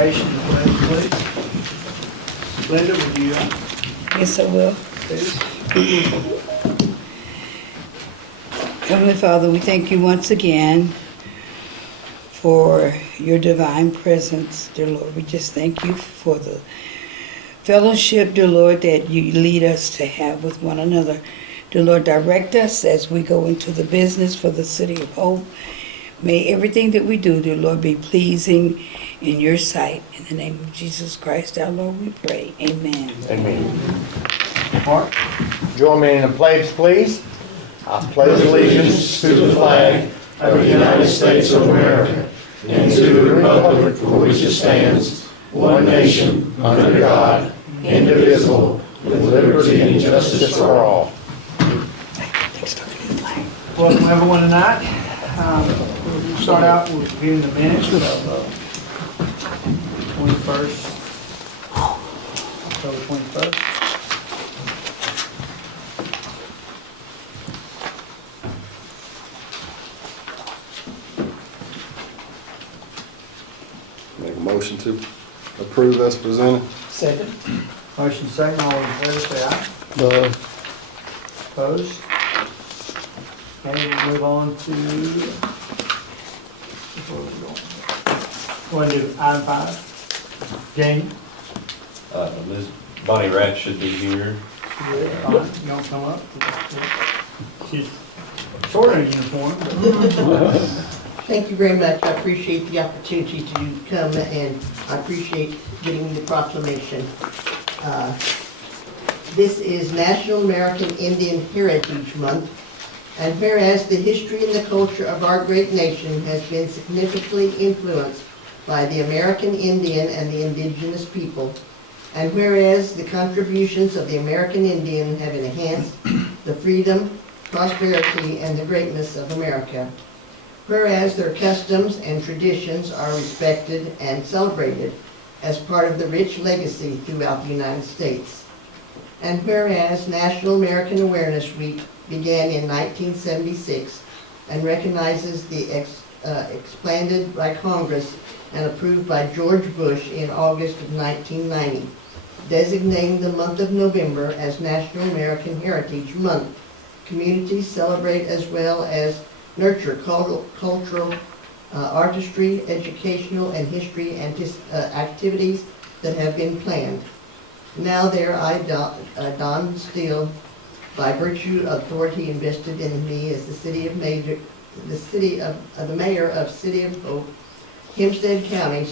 invocation, please. Linda, would you Yes, I will. please? Heavenly Father, we thank you once again for your divine presence, dear Lord. We just thank you for the fellowship, dear Lord, that you lead us to have with one another. Dear Lord, direct us as we go into the business for the City of Hope. May everything that we do, dear Lord, be pleasing in your sight. In the name of Jesus Christ, our Lord, we pray. Amen. Amen. Mark? Join me in the pledge, please. I pledge allegiance to the flag of the United States of America and to the republic for which it stands, one nation, under God, indivisible, with liberty and justice for all. Welcome everyone tonight. We'll start out with reviewing the minutes of 21st, October 21st. Make a motion to approve as presented. Second. Motion second, all in favor, say aye. Opposed? Okay, we'll move on to, before we go on to item 5. Jamie? Ms. Bonnie Rath should be here. Fine, you don't come up. She's sort of in uniform, but Thank you very much. I appreciate the opportunity to come, and I appreciate getting the proclamation. This is National American Indian Heritage Month, and whereas the history and the culture of our great nation has been significantly influenced by the American Indian and the indigenous people, and whereas the contributions of the American Indian have enhanced the freedom, prosperity, and the greatness of America, whereas their customs and traditions are respected and celebrated as part of the rich legacy throughout the United States, and whereas National American Awareness Week began in 1976 and recognizes the expanded by Congress and approved by George Bush in August of 1990, designating the month of November as National American Heritage Month. Communities celebrate as well as nurture cultural, artistry, educational, and history activities that have been planned. Now there I, Don Steele, by virtue of authority invested in me as the mayor of City of Hope, Hempstead County,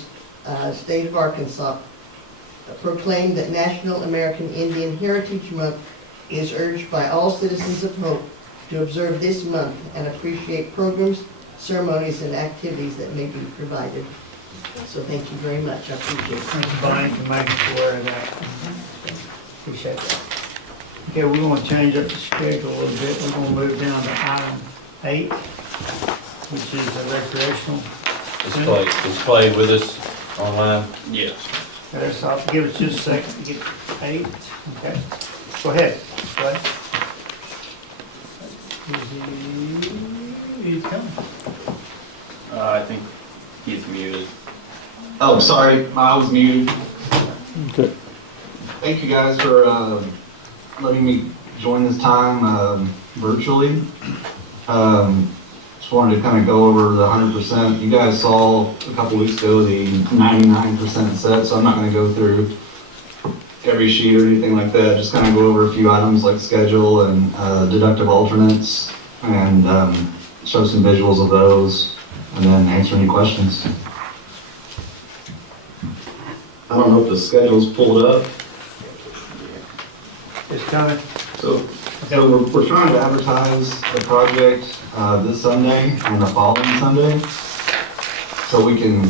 state of Arkansas, proclaim that National American Indian Heritage Month is urged by all citizens of Hope to observe this month and appreciate programs, ceremonies, and activities that may be provided. So thank you very much. I appreciate it. Thank you, Bonnie, for making us aware of that. Appreciate that. Okay, we're going to change up the schedule a little bit. We're going to move down to item 8, which is the recreational. Is Clay with us online? Yes. Okay, so I'll give it just a second to get 8. Okay, go ahead. Clay. He's coming. I think he's muted. Oh, sorry, I was muted. Okay. Thank you guys for letting me join this time virtually. Just wanted to kind of go over the 100%. You guys saw a couple weeks ago the 99% set, so I'm not going to go through every sheet or anything like that. Just kind of go over a few items like schedule and deductive alternates, and show some visuals of those, and then answer any questions. I don't know if the schedule's pulled up. It's coming. So we're trying to advertise the project this Sunday and the following Sunday, so we can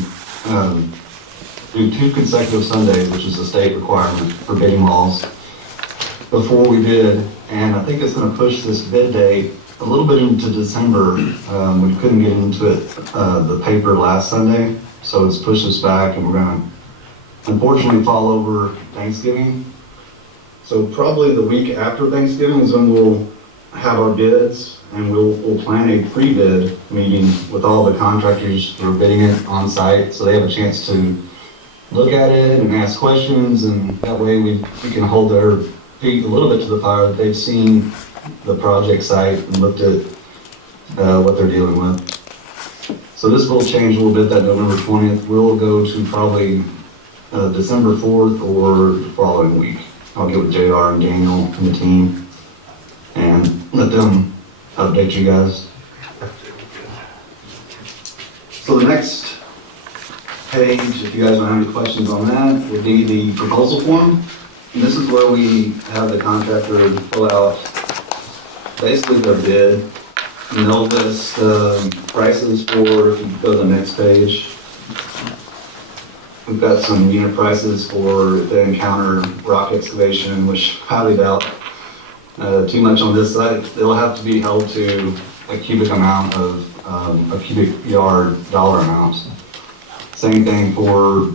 do 2 consecutive Sundays, which is a state requirement for bidding laws, before we bid. And I think it's going to push this bid date a little bit into December. We couldn't get into it, the paper last Sunday, so it's pushed us back, and we're going to unfortunately fall over Thanksgiving. So probably the week after Thanksgiving is when we'll have our bids, and we'll plan a pre-bid meeting with all the contractors who are bidding it on site, so they have a chance to look at it and ask questions, and that way we can hold their feet a little bit to the fire that they've seen the project site and looked at what they're dealing with. So this will change a little bit, that November 20th. We'll go to probably December 4th or the following week. I'll get with JR and Daniel and the team and let them update you guys. So the next page, if you guys don't have any questions on that, would be the proposal form. And this is where we have the contractor fill out basically their bid. And they'll list prices for, if you go to the next page, we've got some unit prices for if they encounter rock excavation, which highly doubt too much on this site. They'll have to be held to a cubic amount of, a cubic yard dollar amount. Same thing for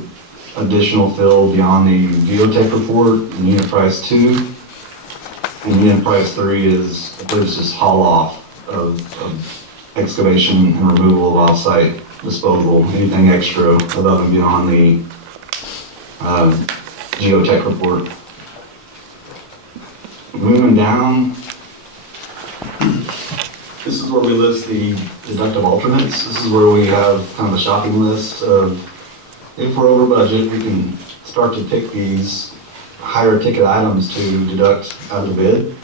additional fill beyond the geotech report, and unit price 2. And unit price 3 is, if there's just haul off of excavation and removal of off-site disposal, anything extra above and beyond the geotech report. Moving down, this is where we list the deductive alternates. This is where we have kind of a shopping list of, if we're over budget, we can start to pick these higher ticket items to deduct out of the bid.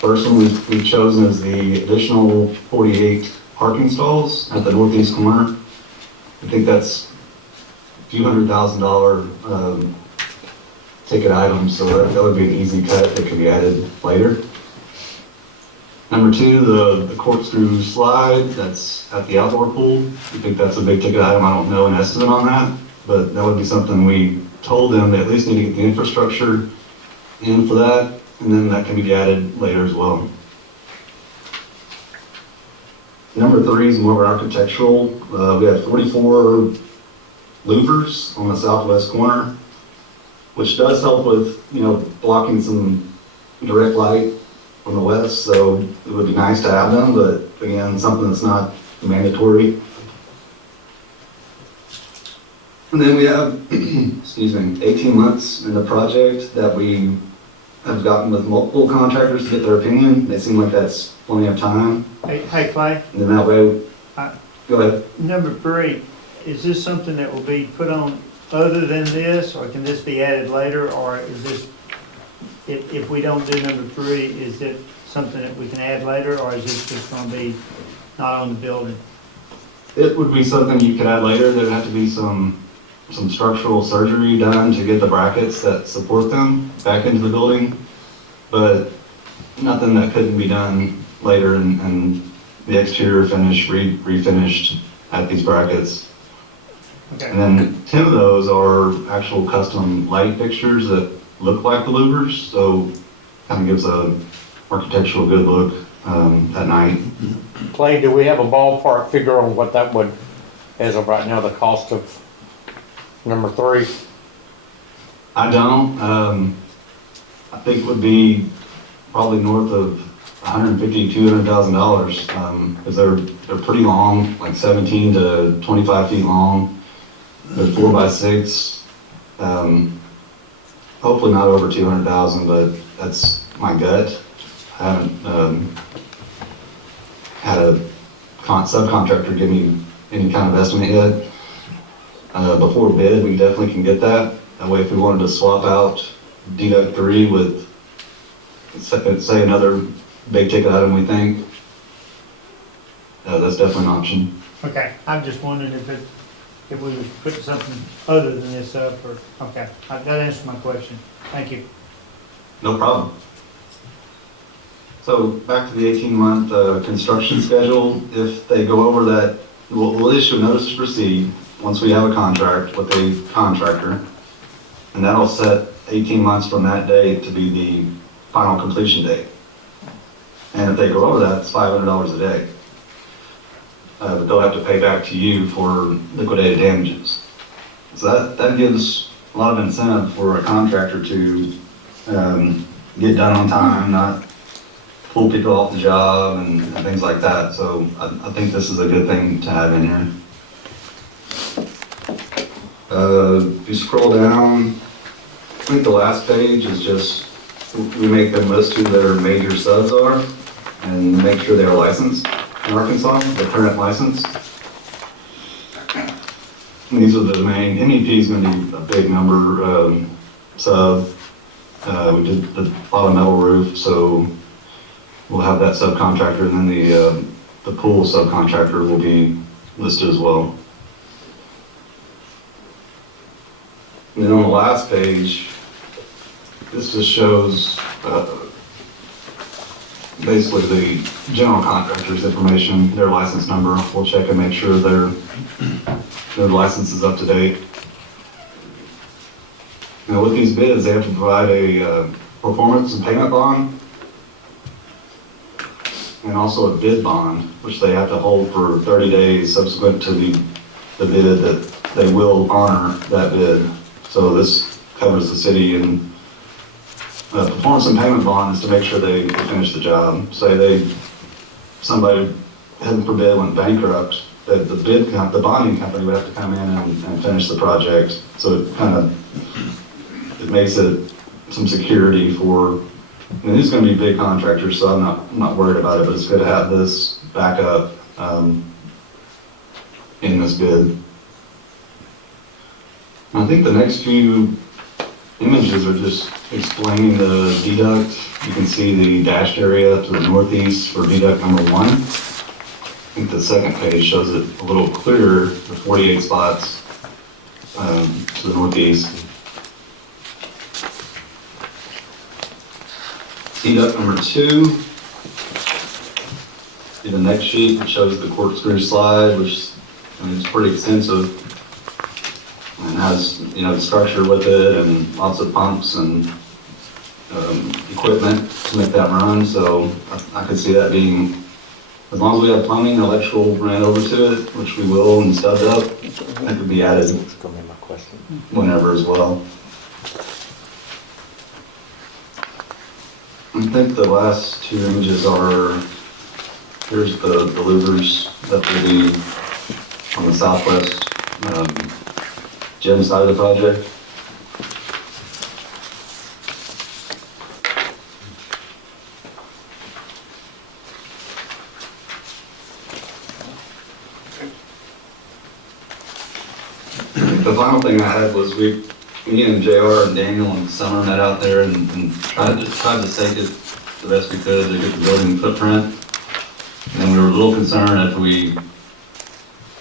First one we've chosen is the additional 48 parking stalls at the northeast corner. I think that's a few $100,000 ticket items, so that would be an easy cut that could be added later. Number 2, the corkscrew slide that's at the outdoor pool. I think that's a big ticket item. I don't know an estimate on that, but that would be something we told them they at least need to get the infrastructure in for that, and then that can be added later as well. Number 3 is more of our architectural. We have 44 louvers on the southwest corner, which does help with, blocking some direct light from the west, so it would be nice to have them, but again, something that's not mandatory. And then we have, 18 months in the project that we have gotten with multiple contractors to get their opinion. They seem like that's plenty of time. Hey Clay, And then that way, go ahead. number 3, is this something that will be put on other than this, or can this be added later, or is this, if we don't do number 3, is it something that we can add later, or is this just gonna be not on the building? It would be something you could add later. There'd have to be some structural surgery done to get the brackets that support them back into the building, but nothing that couldn't be done later, and the exterior finish refinished at these brackets. Okay, And then 10 of those are actual custom light fixtures that look like the louvers, so kind of gives a architectural good look at night. Clay, do we have a ballpark figure on what that would, as of right now, the cost of number 3? I don't. I think it would be probably north of $150,000 to $200,000 because they're pretty long, like 17 to 25 feet long. They're 4x6. Hopefully not over 200,000, but that's my gut. I haven't had a subcontractor give me any kind of estimate yet. Before bid, we definitely can get that. That way, if we wanted to swap out deduct 3 with, say, another big ticket item we think, that's definitely an option. okay, I'm just wondering if we was putting something other than this up, or, okay, that answers my question, thank you. No problem. So back to the 18-month construction schedule. If they go over that, we'll issue a notice to proceed once we have a contract with a contractor, and that'll set 18 months from that date to be the final completion date. And if they go over that, it's $500 a day. But they'll have to pay back to you for liquidated damages. So that gives a lot of incentive for a contractor to get done on time, not pull people off the job and things like that. So I think this is a good thing to have in here. If you scroll down, I think the last page is just, we make them list who their major subs are and make sure they are licensed in Arkansas, the current license. And these are the main, MEP is gonna be a big number, sub. We did a lot of metal roof, so we'll have that subcontractor, and then the pool subcontractor will be listed as well. And then on the last page, this just shows basically the general contractor's information, their license number. We'll check and make sure their license is up to date. Now with these bids, they have to provide a performance and payment bond, and also a bid bond, which they have to hold for 30 days subsequent to the bid, that they will honor that bid. So this covers the city, and performance and payment bond is to make sure they finish the job. Say somebody, heaven forbid, went bankrupt, the bonding company would have to come in and finish the project. So it makes it some security for, and these are going to be big contractors, so I'm not worried about it, but it's good to have this backup in this bid. I think the next few images are just explaining the deduct. You can see the dashed area to the northeast for deduct number 1. I think the second page shows it a little clearer, the 48 spots to the northeast. Deduct number 2, the next sheet, which shows the corkscrew slide, which is pretty extensive and has, the structure with it and lots of pumps and equipment to make that run. So I could see that being, as long as we have plumbing and electrical ran over to it, which we will, and stubbed up, that could be added whenever as well. I think the last 2 images are, here's the louvers that will be on the southwest gym side of the project. The final thing I had was me and JR and Daniel and Summer met out there and tried to stake it the best we could to get the building footprint. And then we were a little concerned after we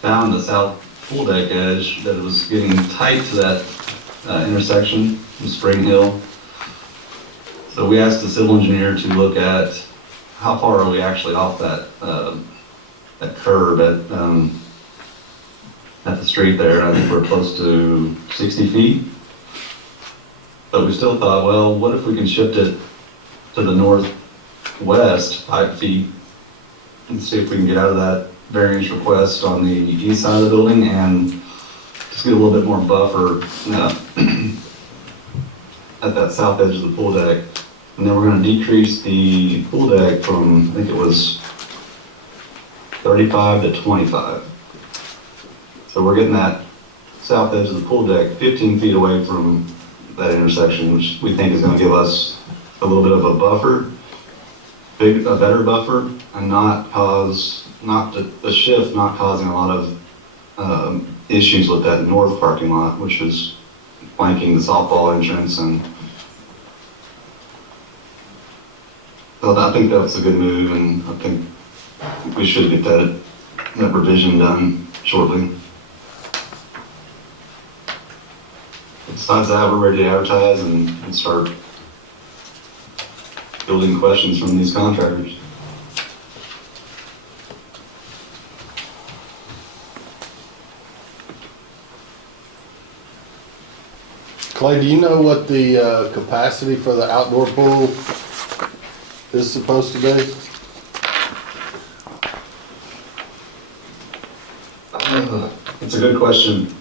found the south pool deck edge that it was getting tight to that intersection in Spring Hill. So we asked the civil engineer to look at how far are we actually off that curb at the street there. I think we're close to 60 feet. But we still thought, well, what if we can shift it to the northwest 5 feet and see if we can get out of that variance request on the east side of the building and just get a little bit more buffer at that south edge of the pool deck. And then we're going to decrease the pool deck from, I think it was 35 to 25. So we're getting that south edge of the pool deck 15 feet away from that intersection, which we think is going to give us a little bit of a buffer, a better buffer, and not causing a lot of issues with that north parking lot, which is flanking the softball entrance. And so I think that's a good move, and I think we should get that revision done shortly. Besides that, we're ready to advertise and start building questions from these contractors. Clay, do you know what the capacity for the outdoor pool is supposed to be? It's a good question.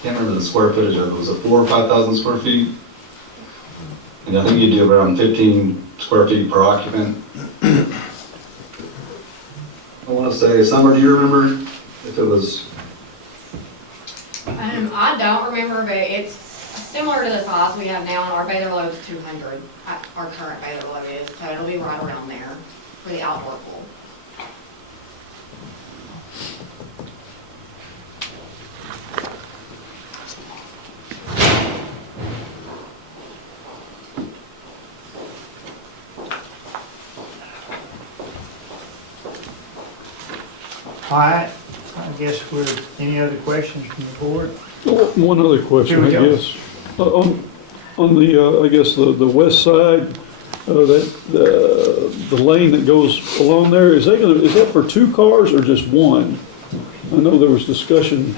Can't remember the square footage of it. Was it 4,000 or 5,000 square feet? And I think you do around 15 square feet per occupant. I want to say, Summer, do you remember if it was I don't remember, but it's similar to the size we have now, and our baler load is 200. Our current baler load is, so it'll be right around there for the outdoor pool. All right, I guess any other questions from the board? One other question, I Here we go. guess. On the, I guess, the west side, the lane that goes along there, is that for 2 cars or just one? I know there was discussion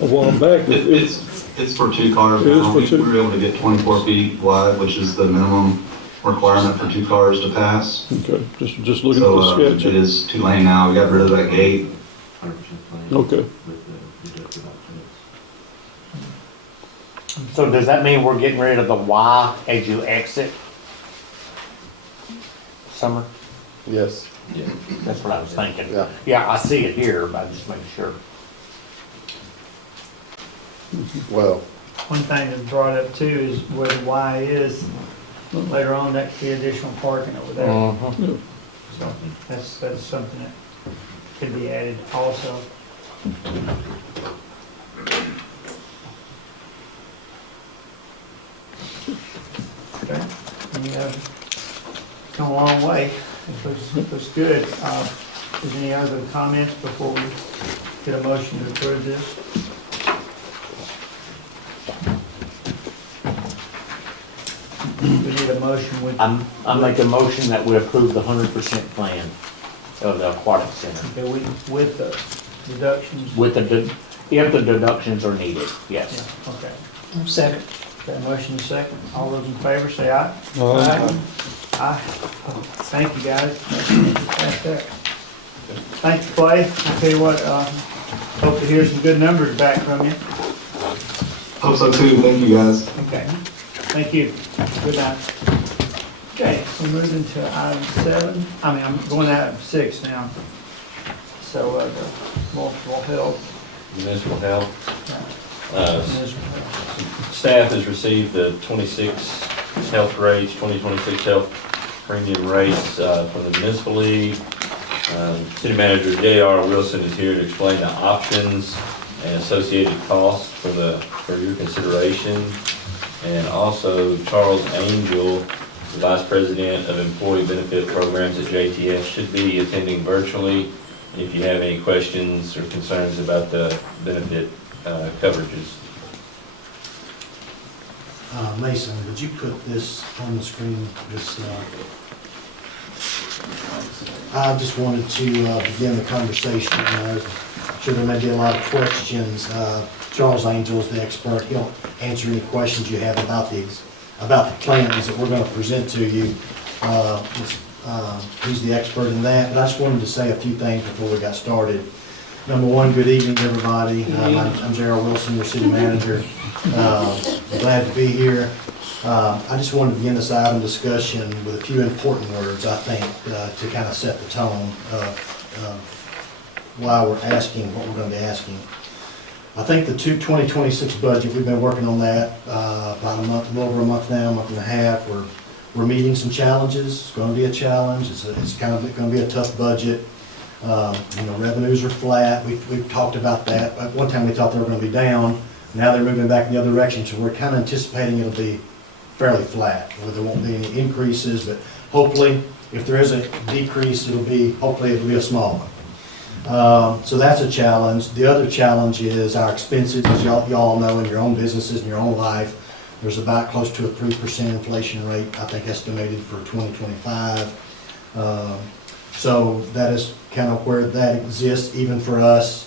a while back that It's for 2 cars It is now. for We two. were able to get 24 feet wide, which is the minimum requirement for 2 cars to pass. okay, just looking So at the it sketch. is 2 lane now. We got rid of that gate. Okay. So does that mean we're getting rid of the Y as you exit? Summer? Yes. That's what I was thinking. Yeah. Yeah, I see it here, but I'm just making sure. Well, One thing that's brought up too is where the Y is, later on, that could be additional parking over there. Mhm. So that's something that could be added also. Okay, come a long way. It looks good. Is any other comments before we get a motion to approve this? We need a motion with. I make a motion that we approve the 100% plan of the aquatic center Okay, with the deductions? with if the deductions are needed, yes. Yeah, okay. Second. Okay, motion is second. All those in favor say aye. Aye. Aye. Thank you, guys. That's that. Thank you, Clay. I tell you what, hope to hear some good numbers back from you. Hope so too. Thank you, guys. Okay, thank you. Good night. Okay, we're moving to item 7. I'm going to item 6 now. So, the multiple health. Municipal health. municipal health. Staff has received the 26 health rates, 2026 health premium rates from the municipal league. City Manager J.R. Wilson is here to explain the options and associated costs for your consideration. And also Charles Angel, the Vice President of Employee Benefit Programs at JTF, should be attending virtually. If you have any questions or concerns about the benefit coverages. Mason, would you put this on the screen, I just wanted to begin the conversation. I'm sure there may be a lot of questions. Charles Angel is the expert. He'll answer any questions you have about the plans that we're going to present to you. He's the expert in that, but I just wanted to say a few things before we got started. Number one, good evening, everybody. I'm J.R. Wilson, your city manager. Glad to be here. I just wanted to begin this item discussion with a few important words, I think, to kind of set the tone of why we're asking what we're going to be asking. I think the 2026 budget, we've been working on that about a little over a month now, a month and a half. We're meeting some challenges. It's going to be a challenge. It's kind of going to be a tough budget. Revenues are flat. We've talked about that. At one time we thought they were going to be down. Now they're moving back in the other direction. So we're kind of anticipating it'll be fairly flat, where there won't be any increases. But hopefully, if there is a decrease, hopefully it'll be a small one. So that's a challenge. The other challenge is our expenses, as y'all know, in your own businesses, in your own life. There's about close to a 3% inflation rate, I think, estimated for 2025. So that is kind of where that exists, even for us.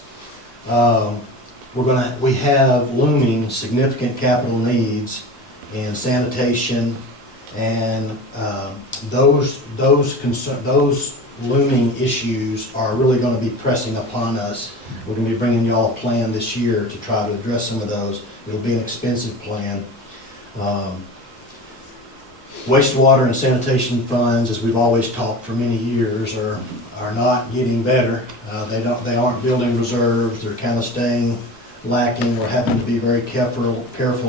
We have looming significant capital needs in sanitation, and those looming issues are really going to be pressing upon us. We're going to be bringing y'all a plan this year to try to address some of those. It'll be an expensive plan. Wastewater and sanitation funds, as we've always talked for many years, are not getting better. They aren't building reserves. They're kind of staying lacking. We're having to be very careful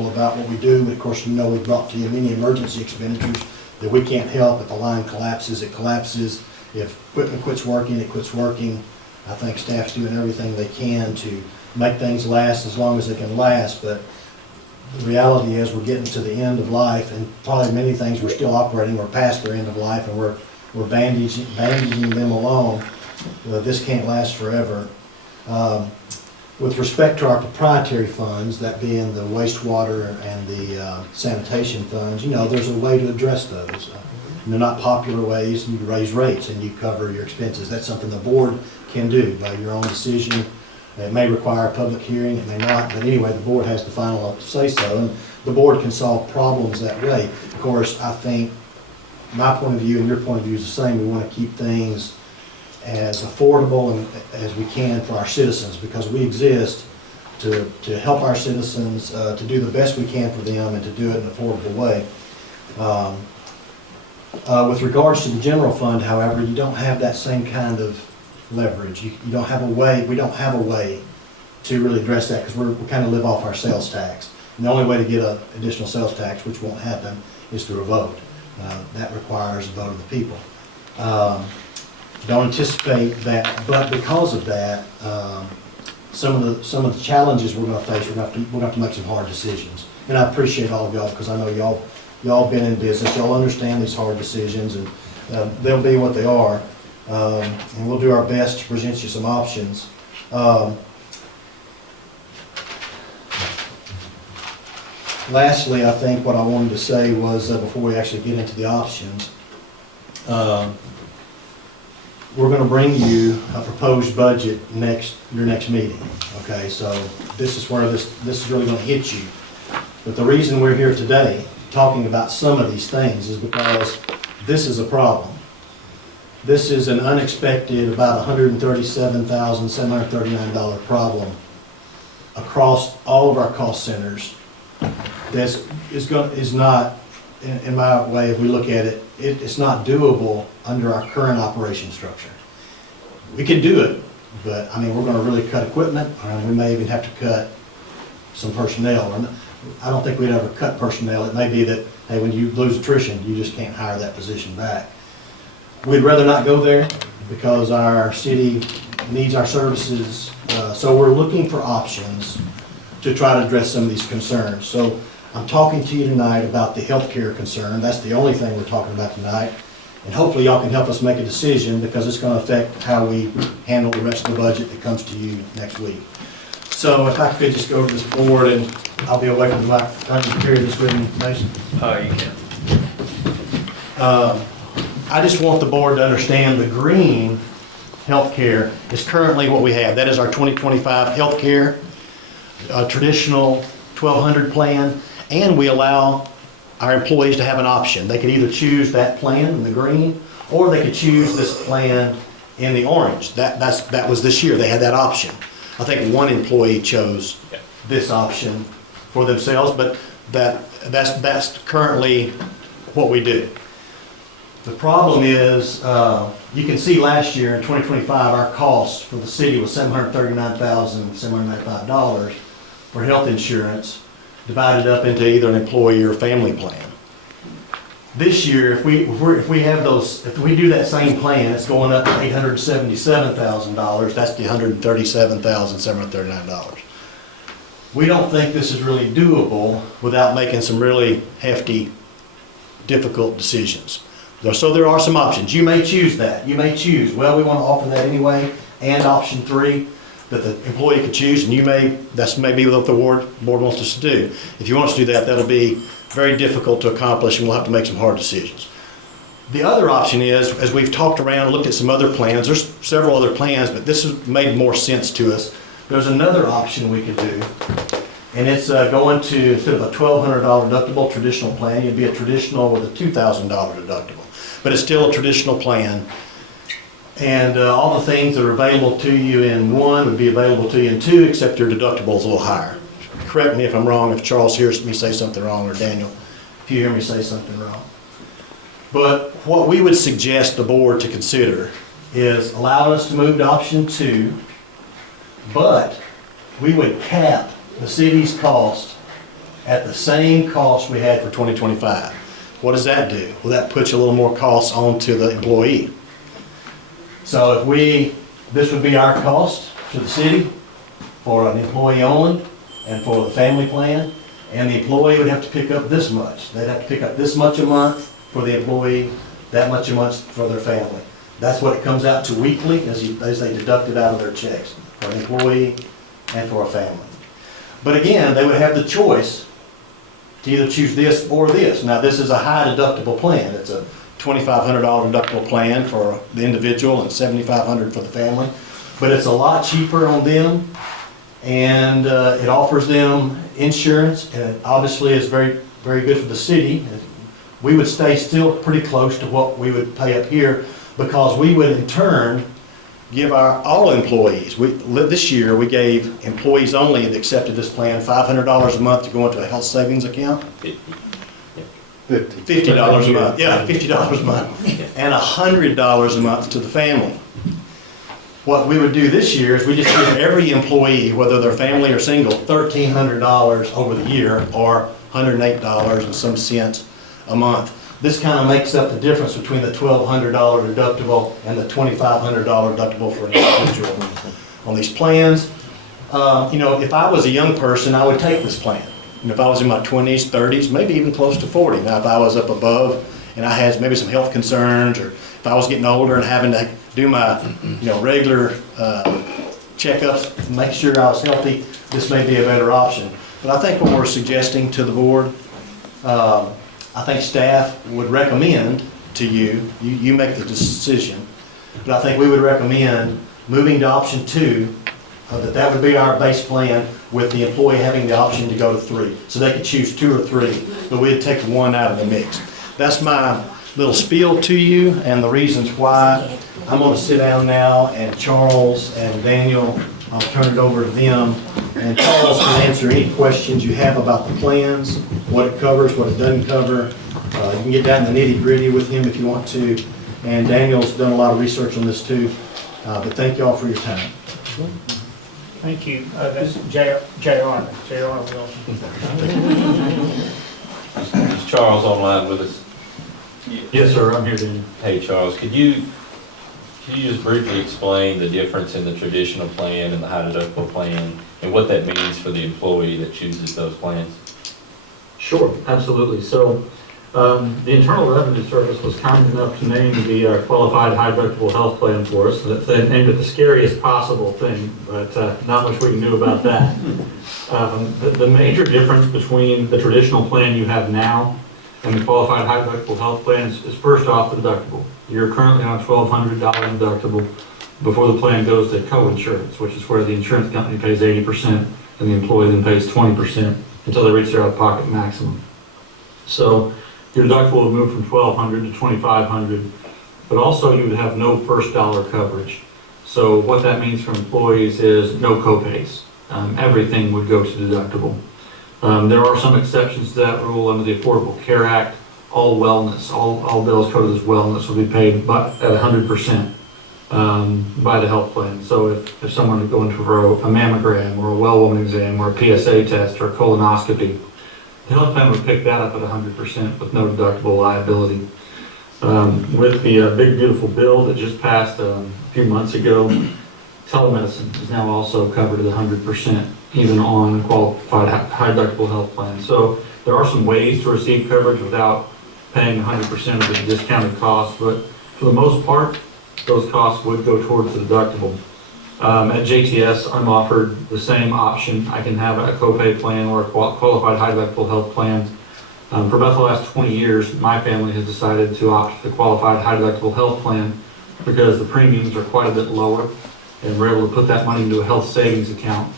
about what we do. Of course, you know, we've brought to you many emergency expenditures that we can't help. If the line collapses, it collapses. If equipment quits working, it quits working. I think staff's doing everything they can to make things last as long as they can last, but the reality is we're getting to the end of life, and probably many things we're still operating, we're past their end of life, and we're bandaging them along. This can't last forever. With respect to our proprietary funds, that being the wastewater and the sanitation funds, you know, there's a way to address those. They're not popular ways. You raise rates and you cover your expenses. That's something the board can do by your own decision. It may require a public hearing, it may not, but anyway, the board has the final say-so, and the board can solve problems that way. Of course, I think my point of view and your point of view is the same. We want to keep things as affordable and as we can for our citizens, because we exist to help our citizens, to do the best we can for them and to do it in an affordable way. With regards to the general fund, however, you don't have that same kind of leverage. You don't have a way, we don't have a way to really address that, because we kind of live off our sales tax. And the only way to get an additional sales tax, which won't happen, is through a vote. That requires a vote of the people. Don't anticipate that, but because of that, some of the challenges we're going to face, we're going to have to make some hard decisions. And I appreciate all of y'all, because I know y'all been in business, y'all understand these hard decisions, and they'll be what they are. And we'll do our best to present you some options. Lastly, I think what I wanted to say was, before we actually get into the options, we're going to bring you a proposed budget your next meeting. Okay, so this is where this is really going to hit you. But the reason we're here today talking about some of these things is because this is a problem. This is an unexpected, about $137,739 problem across all of our cost centers. That is not, in my way, if we look at it, it's not doable under our current operation structure. We can do it, but I mean, we're going to really cut equipment, and we may even have to cut some personnel. I don't think we'd ever cut personnel. It may be that, hey, when you lose attrition, you just can't hire that position back. We'd rather not go there because our city needs our services. So we're looking for options to try to address some of these concerns. So I'm talking to you tonight about the healthcare concern. That's the only thing we're talking about tonight. And hopefully y'all can help us make a decision, because it's going to affect how we handle the rest of the budget that comes to you next week. So if I could just go to this board, and I'll be away from the microphone to carry this with me, Mason. You can. I just want the board to understand the green healthcare is currently what we have. That is our 2025 healthcare, traditional 1200 plan, and we allow our employees to have an option. They could either choose that plan in the green, or they could choose this plan in the orange. That was this year. They had that option. I think one employee chose this option for themselves, but that's currently what we do. The problem is, you can see last year in 2025, our cost for the city was $739,795 for health insurance, divided up into either an employee or family plan. This year, if we do that same plan, it's going up to $877,000. That's the $137,739. We don't think this is really doable without making some really hefty, difficult decisions. So there are some options. You may choose that. You may choose, well, we want to offer that anyway, and option 3, that the employee could choose, and that's maybe what the board wants us to do. If you want us to do that, that'll be very difficult to accomplish, and we'll have to make some hard decisions. The other option is, as we've talked around and looked at some other plans, there's several other plans, but this has made more sense to us. There's another option we could do, and it's going to, instead of a $1,200 deductible traditional plan, it'd be a traditional with a $2,000 deductible. But it's still a traditional plan. And all the things that are available to you in 1 would be available to you in 2, except your deductible is a little higher. Correct me if I'm wrong, if Charles hears me say something wrong, or Daniel, if you hear me say something wrong. But what we would suggest the board to consider is allowing us to move to option 2, but we would cap the city's cost at the same cost we had for 2025. What does that do? Well, that puts a little more costs onto the employee. So this would be our cost to the city for an employee only and for the family plan. And the employee would have to pick up this much. They'd have to pick up this much a month for the employee, that much a month for their family. That's what it comes out to weekly as they deduct it out of their checks for an employee and for a family. But again, they would have the choice to either choose this or this. Now, this is a high deductible plan. It's a $2,500 deductible plan for the individual and $7,500 for the family. But it's a lot cheaper on them, and it offers them insurance, and it obviously is very, very good for the city. We would stay still pretty close to what we would pay up here, because we would in turn give all employees, this year we gave employees only that accepted this plan $500 a month to go into a health savings account. $50 a month, yeah, $50 a month, and $100 a month to the family. What we would do this year is we just give every employee, whether they're family or single, $1,300 over the year, or $108 and some cents a month. This kind of makes up the difference between the $1,200 deductible and the $2,500 deductible for an individual on these plans. You know, if I was a young person, I would take this plan. And if I was in my 20s, 30s, maybe even close to 40. Now, if I was up above and I had maybe some health concerns, or if I was getting older and having to do my, regular checkups, make sure I was healthy, this may be a better option. But I think what we're suggesting to the board, I think staff would recommend to you, you make the decision, but I think we would recommend moving to option 2, that would be our base plan, with the employee having the option to go to 3. So they could choose 2 or 3, but we'd take 1 out of the mix. That's my little spiel to you and the reasons why. I'm going to sit down now, and Charles and Daniel, I'll turn it over to them. And Charles can answer any questions you have about the plans, what it covers, what it doesn't cover. You can get down to the nitty-gritty with him if you want to. And Daniel's done a lot of research on this too. But thank you all for your time. Thank you. That's J.R. Wilson. Is Charles online with us? Yes, sir, I'm here to. Hey, Charles, could you just briefly explain the difference in the traditional plan and the high deductible plan, and what that means for the employee that chooses those plans? Sure, absolutely. So, the Internal Revenue Service was kind enough to name the qualified high deductible health plan for us. They named it the scariest possible thing, but not much we can do about that. The major difference between the traditional plan you have now and the qualified high deductible health plan is first off the deductible. You're currently on a $1,200 deductible before the plan goes to co-insurance, which is where the insurance company pays 80% and the employee then pays 20% until they reach their out-of-pocket maximum. So your deductible would move from $1,200 to $2,500, but also you would have no first dollar coverage. So what that means for employees is no co-pays. Everything would go to deductible. There are some exceptions to that rule under the Affordable Care Act. All wellness, all bills coded as wellness will be paid at 100% by the health plan. So if someone would go in for a mammogram or a well woman exam or a PSA test or a colonoscopy, the health plan would pick that up at 100% with no deductible liability. With the big beautiful bill that just passed a few months ago, telemedicine is now also covered at 100%, even on a qualified high deductible health plan. So there are some ways to receive coverage without paying 100% of the discounted cost, but for the most part, those costs would go towards the deductible. At JTS, I'm offered the same option. I can have a copay plan or a qualified high deductible health plan. For about the last 20 years, my family has decided to opt for the qualified high deductible health plan because the premiums are quite a bit lower, and we're able to put that money into a health savings account.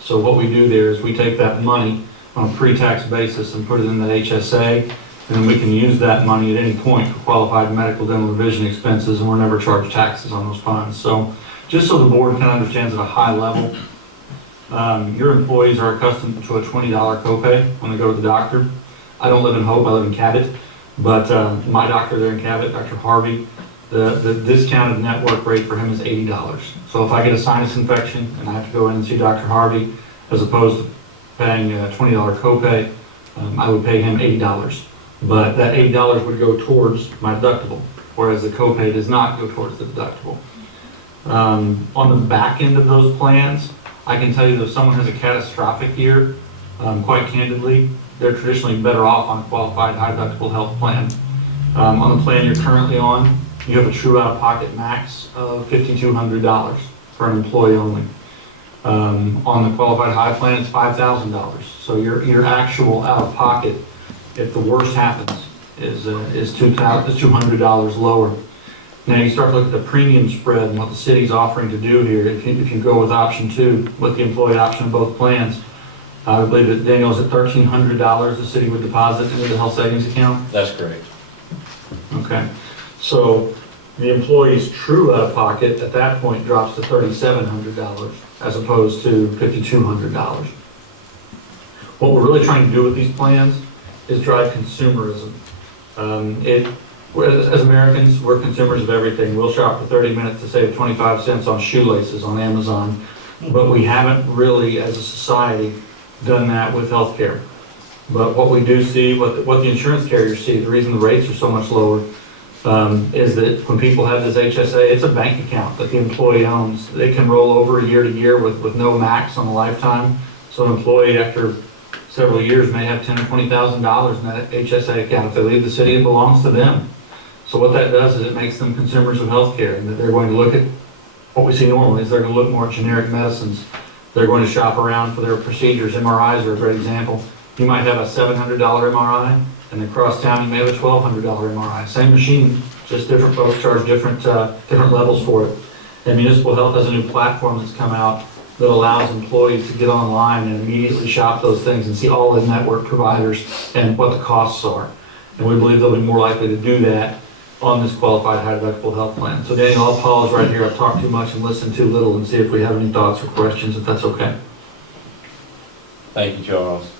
So what we do there is we take that money on a pre-tax basis and put it in that HSA, and we can use that money at any point for qualified medical, dental, and vision expenses, and we're never charged taxes on those funds. So just so the board kind of understands at a high level, your employees are accustomed to a $20 copay when they go to the doctor. I don't live in Hope, I live in Cabot, but my doctor there in Cabot, Dr. Harvey, The discounted network rate for him is $80. So if I get a sinus infection and I have to go in and see Dr. Harvey, as opposed to paying a $20 copay, I would pay him $80. But that $80 would go towards my deductible, whereas the copay does not go towards the deductible. On the back end of those plans, I can tell you that if someone has a catastrophic year, quite candidly, they're traditionally better off on a qualified high deductible health plan. On the plan you're currently on, you have a true out-of-pocket max of $5,200 for an employee only. On the qualified high plan, it's $5,000. So your actual out-of-pocket, if the worst happens, is $200 lower. Now you start to look at the premium spread and what the city's offering to do here. If you go with option 2, with the employee option of both plans, I believe that Daniel is at $1,300 the city would deposit into the health savings account. That's correct. Okay, so the employee's true out-of-pocket at that point drops to $3,700 as opposed to $5,200. What we're really trying to do with these plans is drive consumerism. As Americans, we're consumers of everything. We'll shop for 30 minutes to save 25 cents on shoelaces on Amazon, but we haven't really, as a society, done that with healthcare. But what we do see, what the insurance carriers see, the reason the rates are so much lower, is that when people have this HSA, it's a bank account that the employee owns. They can roll over year to year with no max on a lifetime. So an employee, after several years, may have $10,000 or $20,000 in that HSA account. If they leave the city, it belongs to them. So what that does is it makes them consumers of healthcare, and that they're going to look at what we see normally is they're going to look more at generic medicines. They're going to shop around for their procedures. MRIs are a great example. You might have a $700 MRI, and across town you may have a $1,200 MRI. Same machine, just different folks charge different levels for it. And Municipal Health has a new platform that's come out that allows employees to get online and immediately shop those things and see all the network providers and what the costs are. And we believe they'll be more likely to do that on this qualified high deductible health plan. So Daniel, I'll pause right here. I've talked too much and listened too little, and see if we have any thoughts or questions, if that's okay. Thank you, Charles.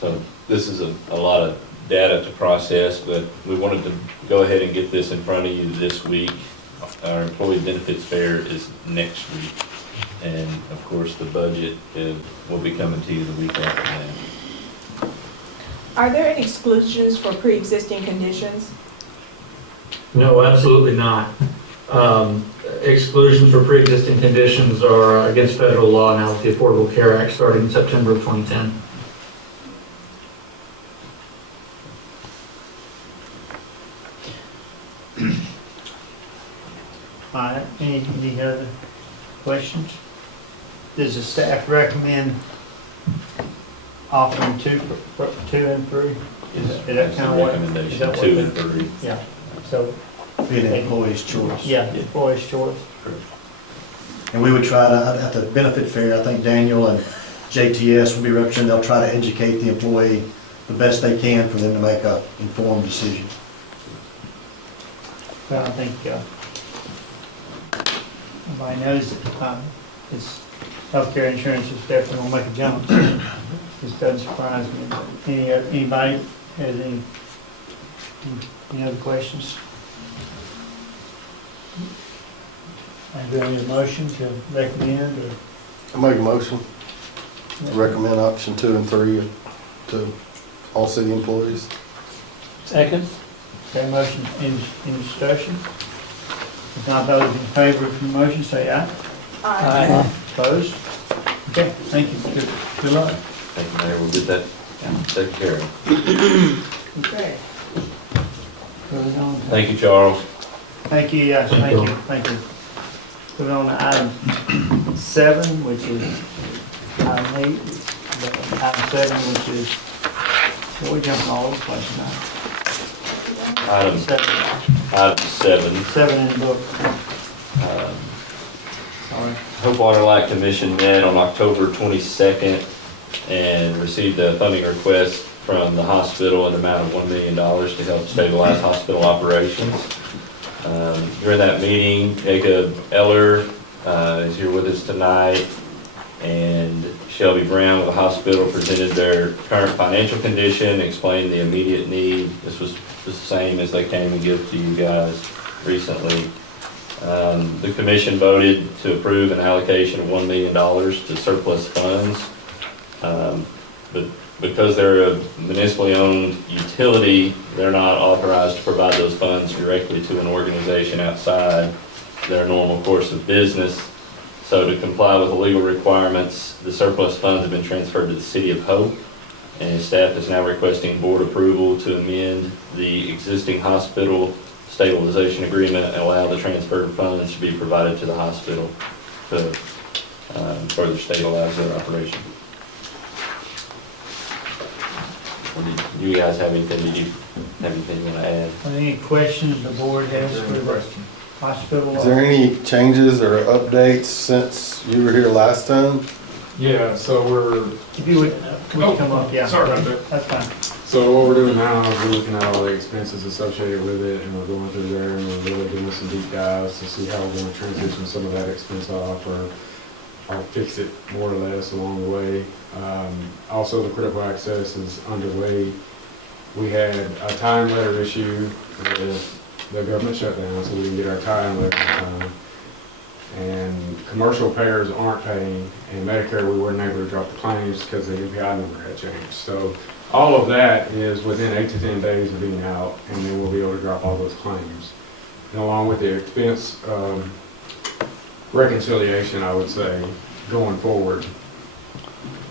So this is a lot of data to process, but we wanted to go ahead and get this in front of you this week. Our employee benefits fair is next week. And of course, the budget will be coming to you the week after that. Are there any exclusions for pre-existing conditions? No, absolutely not. Exclusions for pre-existing conditions are against federal law now with the Affordable Care Act starting in September of 2010. All right, any other questions? Does the staff recommend offering 2 and 3? Is that kind of what? Recommendation 2 and 3. Yeah, so, Be the employee's choice. yeah, the employee's choice. And we would try to, at the benefit fair, I think Daniel and JTS will be represented. They'll try to educate the employee the best they can for them to make an informed decision. Well, I think, everybody knows that, it's, healthcare insurance is definitely gonna make a jump. This doesn't surprise me. Anybody has any other questions? Is there any motion to recommend or? I make a motion, recommend option 2 and 3 to all city employees. Second. Okay, motion, any discussion? If not, those in favor of the motion, say aye. Aye. Opposed? Okay, thank you. Good luck. Thank you, Mayor. We'll get that taken care of. Okay. Moving on. Thank you, Charles. Thank you, yes, thank you. Moving on to item 7, which is item 8, item 7, which is, well, we're jumping all over the place now. Item 7. 7 in the book. Sorry. Hope Water Light Commission met on October 22nd and received a funding request from the hospital in the amount of $1 million to help stabilize hospital operations. During that meeting, Jacob Eller is here with us tonight, and Shelby Brown with the hospital presented their current financial condition, explained the immediate need. This was the same as they came and give to you guys. recently. The commission voted to approve an allocation of $1 million to surplus funds. But because they're a municipally owned utility, they're not authorized to provide those funds directly to an organization outside their normal course of business. So to comply with the legal requirements, the surplus funds have been transferred to the City of Hope, and staff is now requesting board approval to amend the existing hospital stabilization agreement and allow the transferred funds to be provided to the hospital to further stabilize their operation. Do you guys have anything you want to add? Any questions the board has for the hospital? Is there any changes or updates since you were here last time? Yeah, so we're, If you would come up, yeah. sorry about that. That's fine. So what we're doing now is we're looking at all the expenses associated with it, and we're going through there, and we're really doing some deep dives to see how we're gonna transition some of that expense off, or fix it more or less along the way. Also, the critical access is underway. We had a time letter issue with the government shutdown, so we didn't get our time letter on time. And commercial payers aren't paying, and Medicare, we weren't able to drop the claims because the MPI number had changed. So all of that is within 8 to 10 days of being out, and then we'll be able to drop all those claims. And along with the expense reconciliation, I would say, going forward,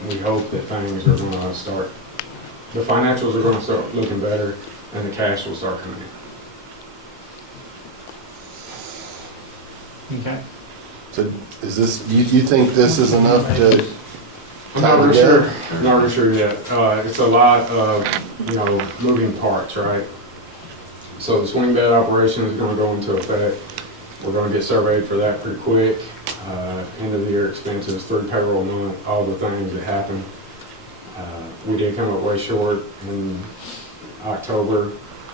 we hope that things are gonna start, the financials are gonna start looking better, and the cash will start coming in. Okay. So is this, you think this is enough to? I'm not really sure, not really sure yet. It's a lot of, moving parts, right? So the swing bed operation is gonna go into effect. We're gonna get surveyed for that pretty quick. End of the year expenses, third payroll month, all the things that happen. We did come up way short in October,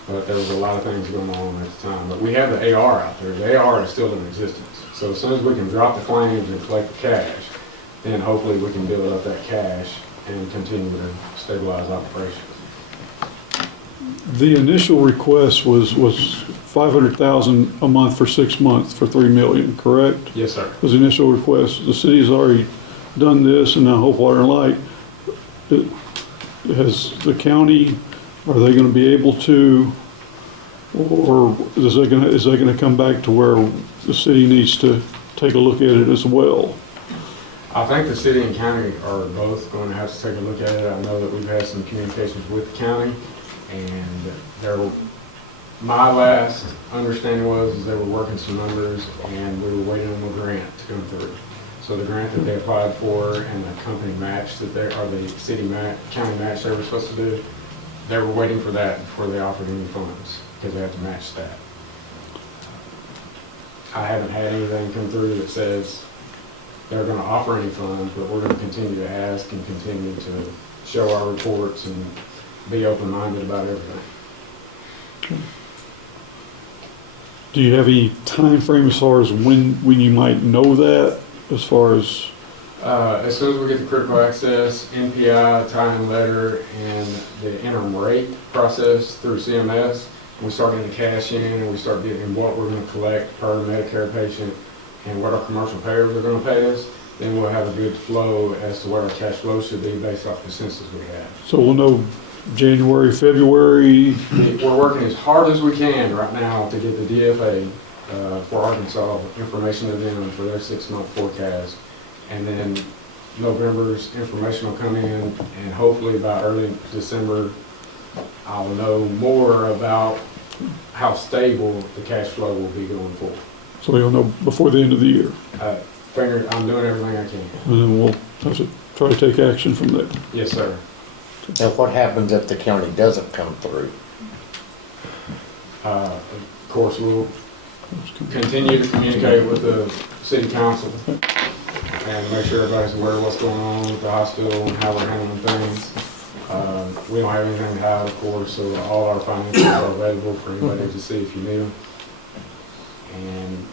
but there was a lot of things going on at the time. But we have the AR out there. The AR is still in existence. So as soon as we can drop the claims and collect the cash, then hopefully we can build up that cash and continue to stabilize operations. The initial request was $500,000 a month for 6 months for $3 million, correct? Yes, sir. Was the initial request. The city's already done this, and now Hope Water and Light. Has the county, are they gonna be able to, or is that gonna come back to where the city needs to take a look at it as well? I think the city and county are both going to have to take a look at it. I know that we've had some communications with the county, and my last understanding was they were working some numbers, and we were waiting on the grant to come through. So the grant that they applied for and the company match that the city match, county match they were supposed to do, they were waiting for that before they offered any funds, because they have to match that. I haven't had anything come through that says they're gonna offer any funds, but we're gonna continue to ask and continue to show our reports and be open-minded about everything. Do you have any time frame as far as when you might know that, as far as? As soon as we get the critical access, NPI, tie-in letter, and the interim rate process through CMS, we start getting the cash in, and we start getting what we're gonna collect per Medicare patient and what our commercial payers are gonna pay us, then we'll have a good flow as to what our cash flow should be based off the census we have. So we'll know January, February? We're working as hard as we can right now to get the DFA for Arkansas information to them for their 6-month forecast. And then November's information will come in, and hopefully by early December, I'll know more about how stable the cash flow will be going forward. So you'll know before the end of the year? I'm doing everything I can. And then we'll have to try to take action from there. Yes, sir. Now, what happens if the county doesn't come through? Of course, we'll continue to communicate with the city council and make sure everybody's aware of what's going on with the hospital and how we're handling things. We don't have anything to hide, of course, so all our financials are available for anybody to see if you need them. And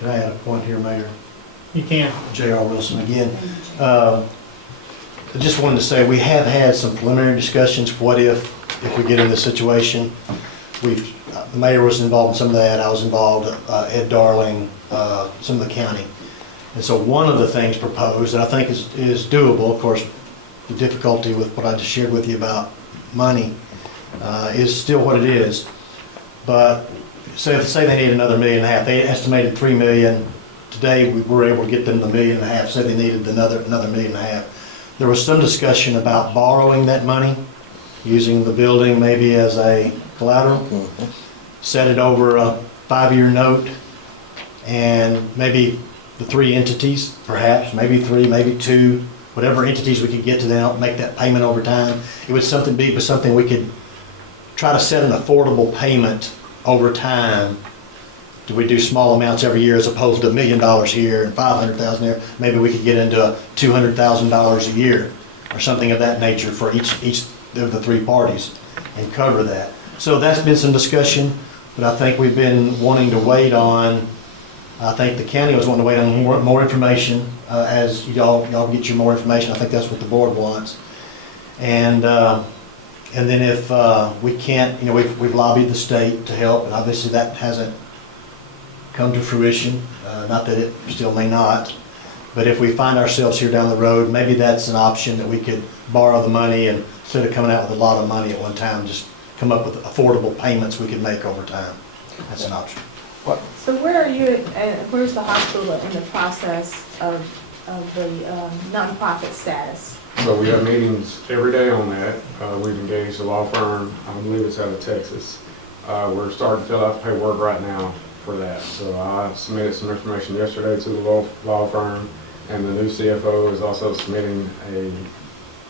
Can I add a point here, Mayor? You can. J.R. Wilson again. I just wanted to say, we have had some preliminary discussions, what if we get in this situation. the mayor was involved in some of that, I was involved, Ed Darling, some of the county. And so one of the things proposed that I think is doable, of course, the difficulty with what I just shared with you about money is still what it is. But say they need another $1.5 million, they estimated $3 million. Today, we were able to get them the $1.5 million, say they needed another $1.5 million. There was some discussion about borrowing that money, using the building maybe as a collateral, set it over a 5-year note, and maybe the 3 entities, perhaps, maybe 3, maybe 2, whatever entities we could get to them, make that payment over time. It would be something we could try to set an affordable payment over time. Do we do small amounts every year as opposed to $1 million here and $500,000 there? Maybe we could get into $200,000 a year or something of that nature for each of the 3 parties and cover that. So that's been some discussion, but I think we've been wanting to wait on, I think the county was wanting to wait on more information as y'all get your more information. I think that's what the board wants. And then if we can't, we've lobbied the state to help, and obviously that hasn't come to fruition, not that it still may not, but if we find ourselves here down the road, maybe that's an option that we could borrow the money and instead of coming out with a lot of money at one time, just come up with affordable payments we could make over time. That's an option. So where are you, and where's the hospital in the process of the nonprofit status? So we have meetings every day on that. We've engaged a law firm, I believe it's out of Texas. We're starting to fill out the paperwork right now for that. So I submitted some information yesterday to the law firm, and the new CFO is also submitting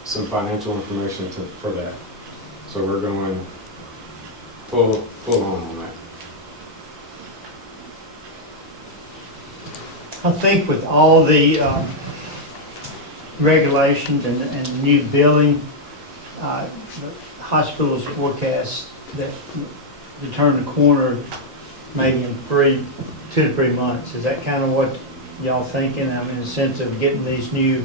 some financial information for that. So we're going full on that. I think with all the regulations and new billing, the hospitals forecast that to turn the corner maybe in 2 to 3 months. Is that kind of what y'all thinking? I mean, in the sense of getting these new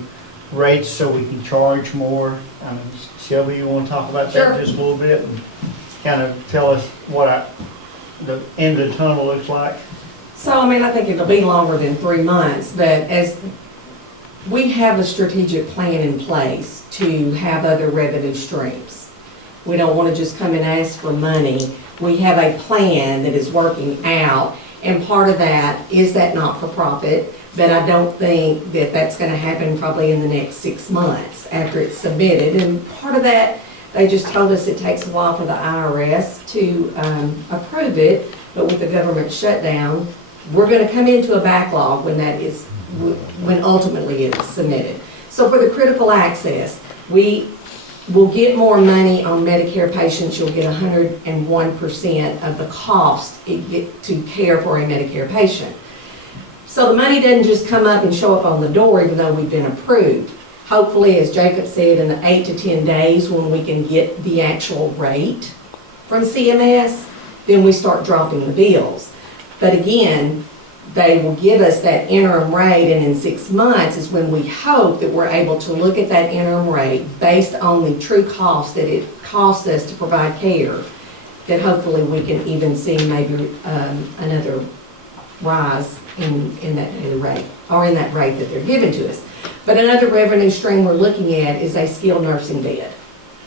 rates so we can charge more? I mean, Shelby, you want to talk about that just a little bit and kind of tell us what the end of the tunnel looks like? So, I mean, I think it'll be longer than 3 months, but as we have a strategic plan in place to have other revenue streams. We don't want to just come and ask for money. We have a plan that is working out, and part of that is that not-for-profit, but I don't think that that's going to happen probably in the next 6 months after it's submitted. And part of that, they just told us it takes a while for the IRS to approve it, but with the government shutdown, we're going to come into a backlog when ultimately it's submitted. So for the critical access, we will get more money on Medicare patients. You'll get 101% of the cost to care for a Medicare patient. So the money doesn't just come up and show up on the door even though we've been approved. Hopefully, as Jacob said, in the 8 to 10 days when we can get the actual rate from CMS, then we start dropping the bills. But again, they will give us that interim rate, and in 6 months is when we hope that we're able to look at that interim rate based on the true cost that it costs us to provide care, that hopefully we can even see maybe another rise in that new rate, or in that rate that they're giving to us. But another revenue stream we're looking at is a skilled nursing bed,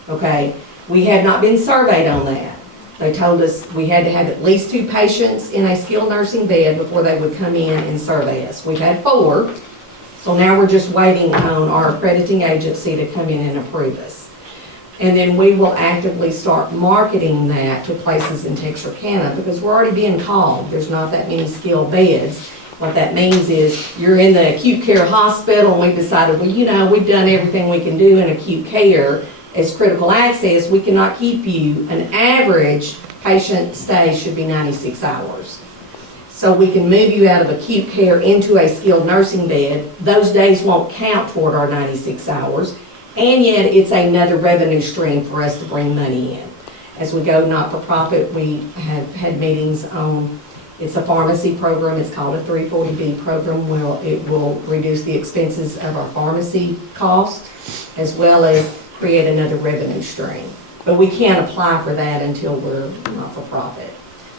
okay? We have not been surveyed on that. They told us we had to have at least 2 patients in a skilled nursing bed before they would come in and survey us. We've had 4, so now we're just waiting on our accrediting agency to come in and approve us. And then we will actively start marketing that to places in Texarkana because we're already being called. There's not that many skilled beds. What that means is you're in the acute care hospital and we've decided, well, we've done everything we can do in acute care. As critical access, we cannot keep you. An average patient stay should be 96 hours. So we can move you out of acute care into a skilled nursing bed. Those days won't count toward our 96 hours. And yet it's another revenue stream for us to bring money in. As we go not-for-profit, we have had meetings on, it's a pharmacy program. It's called a 340B program. It will reduce the expenses of our pharmacy cost as well as create another revenue stream. But we can't apply for that until we're not-for-profit.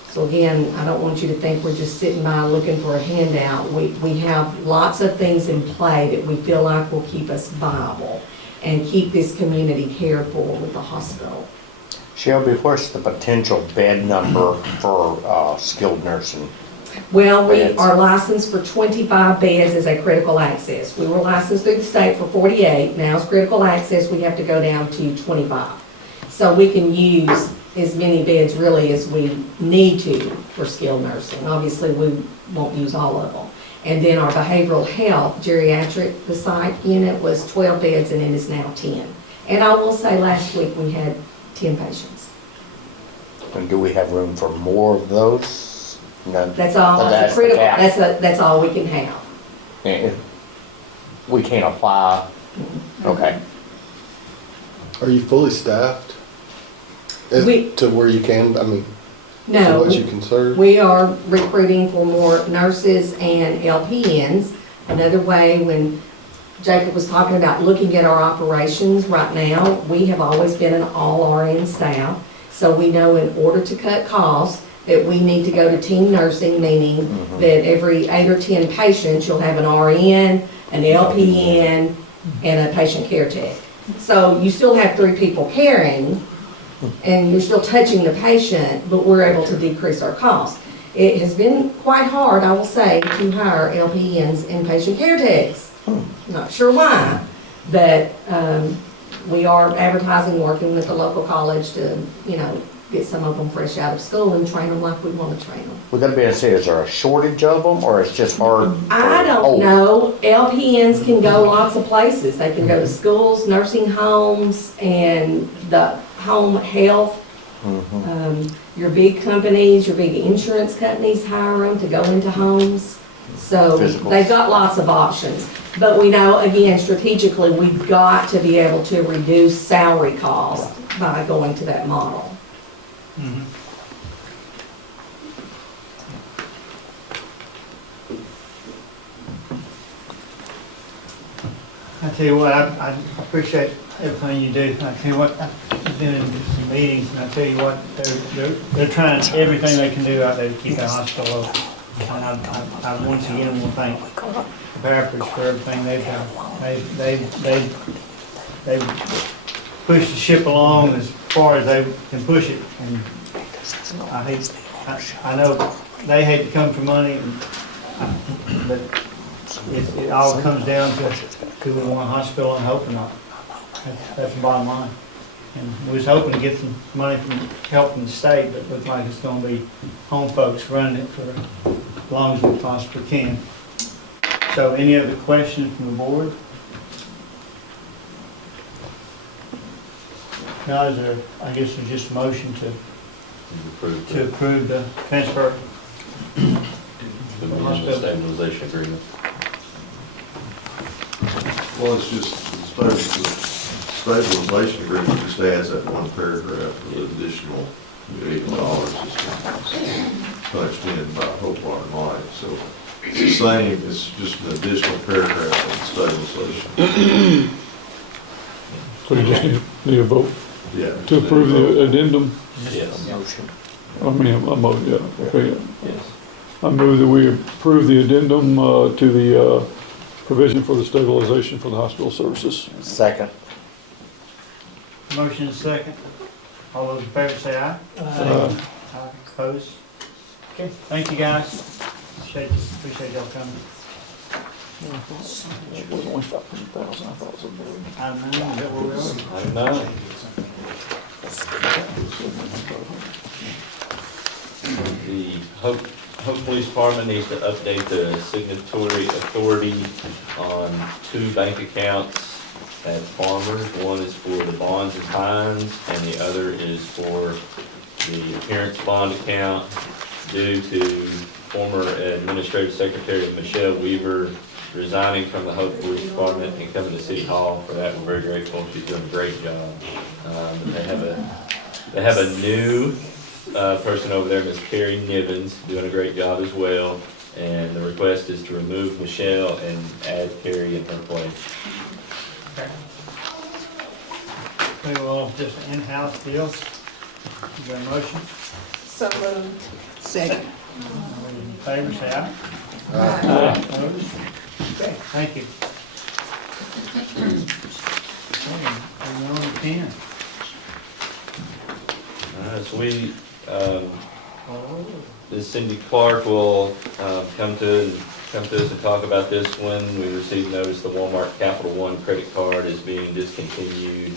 So again, I don't want you to think we're just sitting by looking for a handout. We have lots of things in play that we feel like will keep us viable and keep this community cared for with the hospital. Shelby, what's the potential bed number for skilled nursing? Well, we Beds. are licensed for 25 beds as a critical access. We were licensed through the state for 48. Now as critical access, we have to go down to 25. So we can use as many beds really as we need to for skilled nursing. Obviously, we won't use all of them. And then our behavioral health geriatric, the psych unit was 12 beds and it is now 10. And I will say last week we had 10 patients. And do we have room for more of those? No. That's all, So that's a the critical, cap. that's all we can have. And we can't apply, okay. Are you fully staffed? We- To where you can, I mean, to No, what you can serve? we are recruiting for more nurses and LPNs. Another way, when Jacob was talking about looking at our operations right now, we have always been an all RN staff. So we know in order to cut costs, that we need to go to team nursing, meaning that every 8 or 10 patients, you'll have an RN, an LPN, and a patient care tech. So you still have 3 people caring, and you're still touching the patient, but we're able to decrease our costs. It has been quite hard, I will say, to hire LPNs and patient care techs. Not sure why, but we are advertising, working with the local college to, get some of them fresh out of school and train them like we want to train them. With that being said, is there a shortage of them or it's just hard? I don't know. LPNs can go lots of places. They can go to schools, nursing homes, and the home health. Your big companies, your big insurance companies hire them to go into homes. So Physical. they've got lots of options. But we know, again, strategically, we've got to be able to reduce salary costs by going to that model. I tell you what, I appreciate everything you do. I tell you what, I've been in some meetings, and I tell you what, they're trying everything they can do out there to keep that hospital open. And I once again want to thank the Parapers for everything they've done. They've pushed the ship along as far as they can push it, and I know they hate to come for money, but it all comes down to do we want a hospital and hope or not. That's the bottom line. And we was hoping to get some money from help from the state, but it looks like it's gonna be home folks running it for as long as we possibly can. So any other questions from the board? No, is there, I guess there's just a motion to approve the transfer. The municipal stabilization agreement. Well, it's just, the stabilization agreement just adds that one paragraph with additional $8 punched in by Hope Water and Light. So it's the same, it's just an additional paragraph on stabilization. So you just need a vote Yeah. to approve the addendum? Yes. I mean, yeah, okay. Yes. I move that we approve the addendum to the provision for the stabilization for the hospital services. Second. Motion is second. All those in favor say aye. Aye. Aye. Opposed? Okay, thank you guys. Appreciate y'all coming. It was only 500,000, I thought it was a million. I don't know, is that where we are? I know. The Hope Police Department needs to update the signatory authority on 2 bank accounts at Farmers. One is for the bonds and fines, and the other is for the appearance bond account due to former Administrative Secretary Michelle Weaver resigning from the Hope Police Department and coming to City Hall. For that, we're very grateful. She's doing a great job. They have a new person over there, Ms. Carrie Nivens, doing a great job as well. And the request is to remove Michelle and add Carrie in her place. move on to this in-house deal. You got a motion? So moved. Second. All those in favor, say aye. Opposed? Okay, thank you. Okay, moving on to 10. All right, so Ms. Cindy Clark will come to us and talk about this one. We received notice the Walmart Capital One credit card is being discontinued,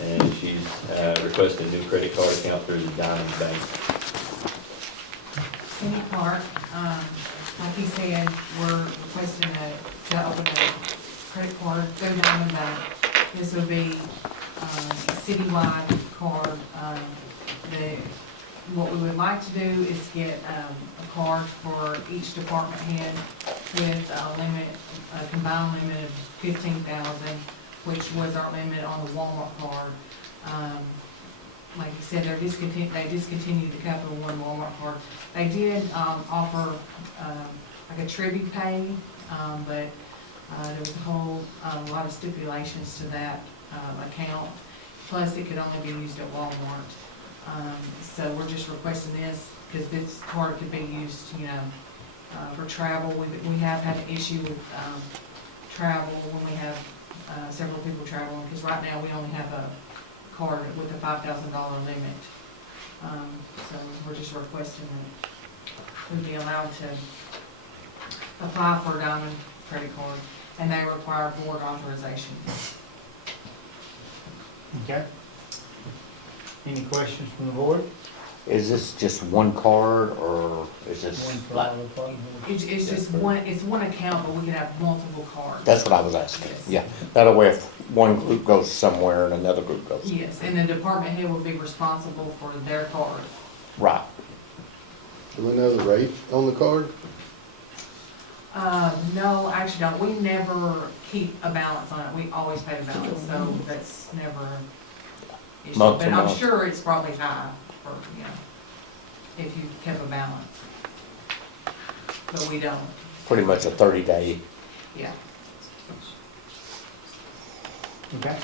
and she's requesting a new credit card account through the Diamond Bank. Cindy Clark, like he said, we're requesting to open a credit card through Diamond Bank. This would be a citywide card. What we would like to do is get a card for each department head with a combined limit of 15,000, which was our limit on the Walmart card. Like you said, they discontinued the Capital One Walmart card. They did offer like a tribute pay, but there was a lot of stipulations to that account. Plus, it could only be used at Walmart. So we're just requesting this because this card could be used, for travel. We have had an issue with travel when we have several people traveling, because right now we only have a card with a $5,000 limit. So we're just requesting that we be allowed to apply for a Diamond credit card, and they require board authorization. Okay. Any questions from the board? Is this just one card, or is this One for like, all departments? It's just one account, but we can have multiple cards. that's what I was asking, Yes. yeah. That way if one group goes somewhere and another group goes. Yes, and the department head will be responsible for their card. Right. Do we know the rate on the card? No, actually, don't. We never keep a balance on it. We always pay a balance, so that's never an issue. Month But to I'm month. sure it's probably high for, if you kept a balance. But we don't, Pretty much a 30-day. yeah. Okay.